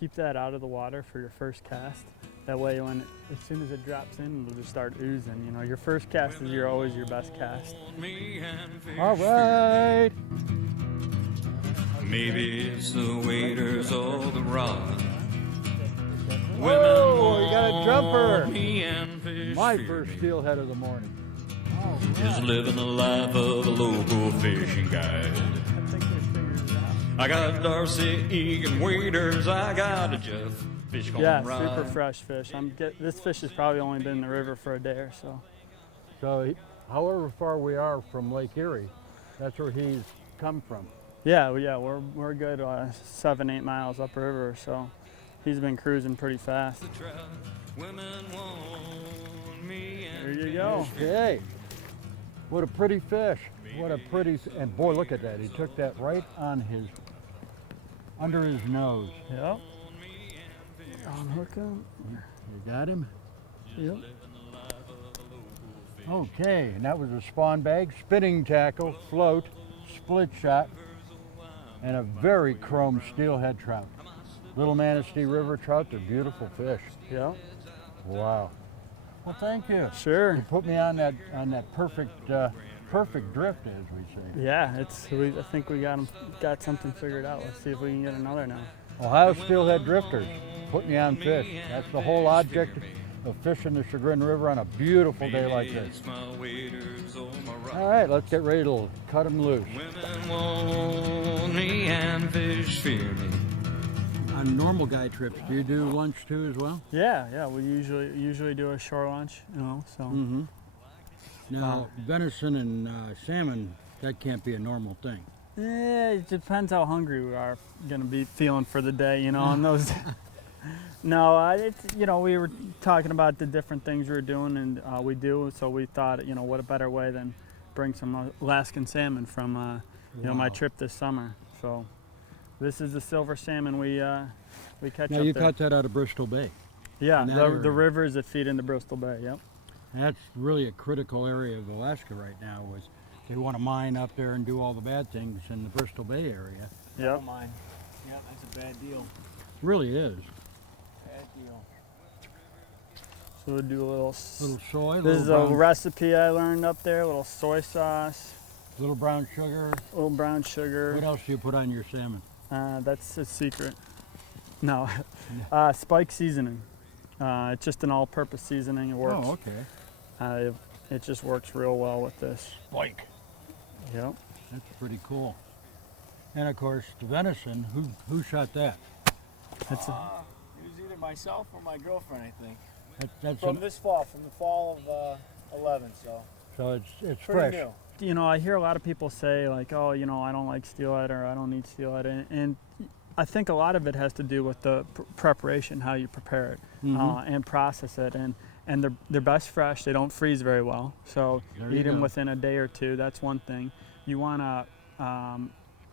keep that out of the water for your first cast. That way, as soon as it drops in, it'll just start oozing. You know, your first cast is always your best cast. All right. Maybe it's the waiters or the rod. Oh, you got a jumper. Me and fish My fear first me. steelhead of the morning. Is living the life of a local fishing guide. I think they figured it out. I got Darcy, Egan, waiters. I got a Jeff fish going Yeah, right. super fresh fish. This fish has probably only been in the river for a day or so. So, however far we are from Lake Erie, that's where he's come from. Yeah, we're good 7-8 miles upriver, so he's been cruising pretty fast. There you go. Okay. What a pretty fish. What a pretty, and boy, look at that. He took that right on under his nose. Yep. Unhook him. You got him? Yep. Okay, and that was a spawn bag, spinning tackle, float, split shot, and a very chrome steelhead trout. Little Manistee River trout, they're beautiful fish. Yep. Wow. Well, thank you. Sure. You put me on that perfect drift, as we say. Yeah, I think we got something figured out. Let's see if we can get another now. Ohio steelhead drifters, put me on fish. That's the whole object of fishing the Chagrin River on a beautiful day like this. All right, let's get ready to cut them loose. Women want me and fish fear me. On normal guy trips, do you do lunch too as well? Yeah. We usually do a shore lunch, you know. So. Mm-hmm. Now, venison and salmon, that can't be a normal thing. It depends how hungry we are gonna be feeling for the day, you know. On those. No, we were talking about the different things we were doing, and we do. So we thought, what a better way than bring some Alaskan salmon from, my trip this summer. So this is the silver salmon we catch. Now up you there. caught that out of Bristol Bay. Yeah, in that the area. rivers that feed into Bristol Bay. Yep. That's really a critical area of Alaska right now. They want to mine up there and do all the bad things in the Bristol Bay area. Yep. Mine. Yeah, that's a bad deal. Really is. Bad deal. So we'll do a little Soy, This is a recipe I learned up there. A little soy sauce, little brown sugar. a little brown sugar. What else do you put on your salmon? That's a secret. No, spike seasoning. It's just an all-purpose seasoning. It works. Oh, okay. It just works real well with this. Spike. Yep. That's pretty cool. And of course, the venison. Who shot that? That's It was either myself or my girlfriend, I think. That's From the fall of 11, so. so it's Pretty fresh. new. I hear a lot of people say like, oh, I don't like steelhead or I don't need steelhead, and I think a lot of it has to do with the preparation, how you prepare it and process it, and they're best fresh. They don't freeze very well, so There you eat them go. within a day or two. That's one thing. You want to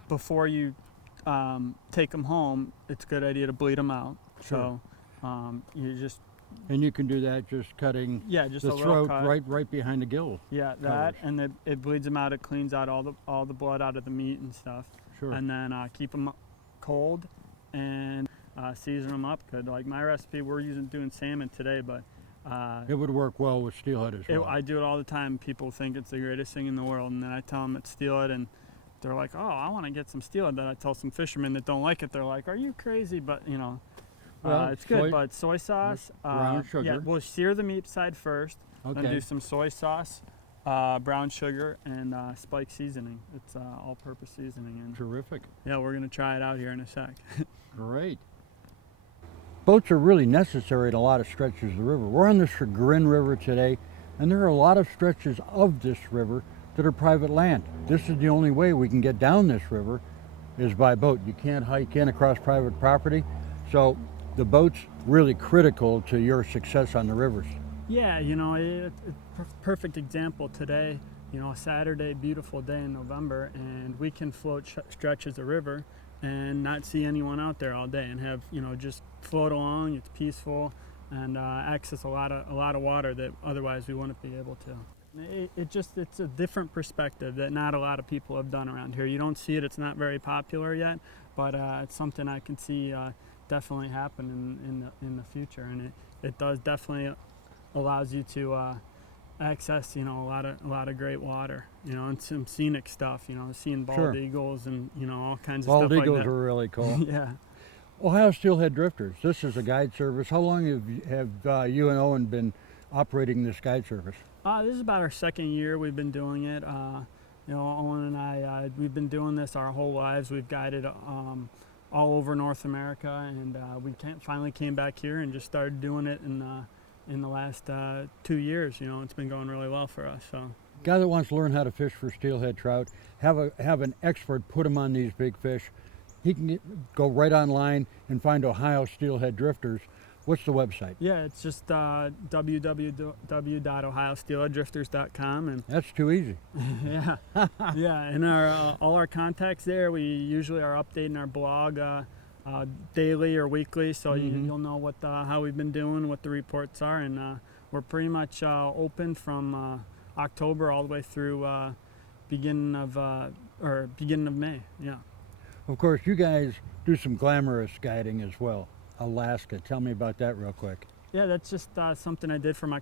before you take them home, it's a good idea to bleed them out. Sure. So you just And you can do that just cutting just the a little throat cut. right behind the gill. Yeah, that, and it bleeds them out. It cleans out all the blood out of the meat and stuff. Sure. And then keep them cold and season them up good. Like my recipe, we're doing salmon today, but It would work well with steelhead as well. I do it all the time. People think it's the greatest thing in the world, and then I tell them it's steelhead, and they're like, "Oh, I want to get some steelhead." Then I tell some fishermen that don't like it, they're like, "Are you crazy?" But Well, it's good. But soy sauce, brown sugar. Yeah, we'll sear the meat side first. Then Okay. do some soy sauce, brown sugar, and spike seasoning. It's all-purpose seasoning. And Terrific. yeah, we're gonna try it out here in a sec. Great. Boats are really necessary in a lot of stretches of the river. We're on the Chagrin River today, and there are a lot of stretches of this river that are private land. This is the only way we can get down this river is by boat. You can't hike in across private property, so the boat's really critical to your success on the rivers. Yeah, it's a perfect example today. A Saturday, beautiful day in November, and we can float stretches of river and not see anyone out there all day, and have just float along. It's peaceful and access a lot of water that otherwise we wouldn't be able to. It's a different perspective that not a lot of people have done around here. You don't see it. It's not very popular yet, but it's something I can see definitely happen in the future, and it does definitely allows you to access, you know, a lot of great water, you know, and some scenic stuff, you know, seeing bald Sure. eagles and, you know, all kinds of Bald stuff eagles like that. are really cool. Yeah. Ohio Steelhead Drifters. This is a guide service. How long have you and Owen been operating this guide service? This is about our second year we've been doing it. You know, Owen and I, we've been doing this our whole lives. We've guided all over North America, and we finally came back here and just started doing it in the last 2 years. You know, it's been going really well for us. So, Guy that wants to learn how to fish for steelhead trout, have an expert put him on these big fish. He can go right online and find Ohio Steelhead Drifters. What's the website? yeah, it's just www.ohiosteelheaddrifters.com, and That's too easy. yeah, yeah, and all our contacts there. We usually are updating our blog daily or weekly, so you'll know what how we've been doing, what the reports are, and we're pretty much open from October all the way through beginning of May. Yeah. Of course, you guys do some glamorous guiding as well. Alaska. Tell me about that real quick. Yeah, that's just something I did for my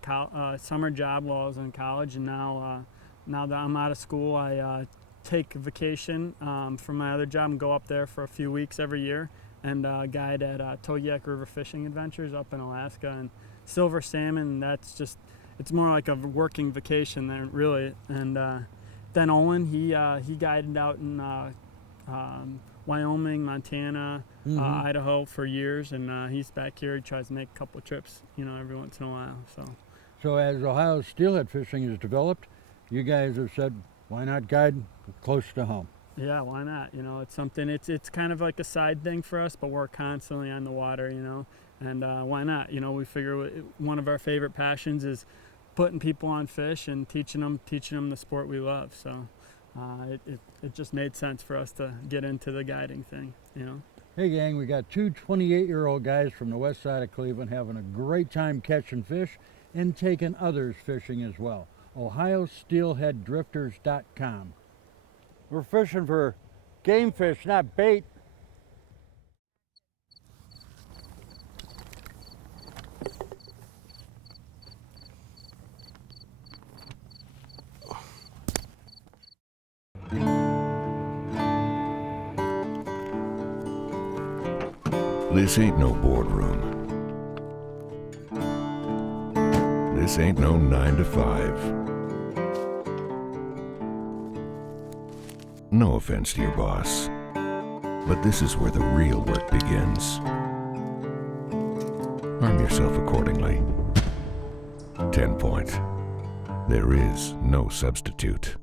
summer job while I was in college, and now that I'm out of school, I take a vacation from my other job and go up there for a few weeks every year and guide at Togiak River Fishing Adventures up in Alaska, and silver salmon. It's more like a working vacation there, really. And then Owen, he guided out in Wyoming, Montana, Idaho for years, and he's back here. He tries to make a couple trips, you know, every once in a while. So as Ohio steelhead fishing is developed, you guys have said, why not guide close to home? Yeah, why not? You know, it's something. It's kind of like a side thing for us, but we're constantly on the water, you know, and why not? You know, we figure one of our favorite passions is putting people on fish and teaching them the sport we love. So. It just made sense for us to get into the guiding thing, you know. Hey gang, we got two 28-year-old guys from the west side of Cleveland having a great time catching fish and taking others fishing as well. OhioSteelheadDrifters.com. We're fishing for game fish, not bait. This ain't no boardroom. This ain't no 9 to 5. No offense to your boss, but this is where the real work begins. Arm yourself accordingly. 10 Point. There is no substitute.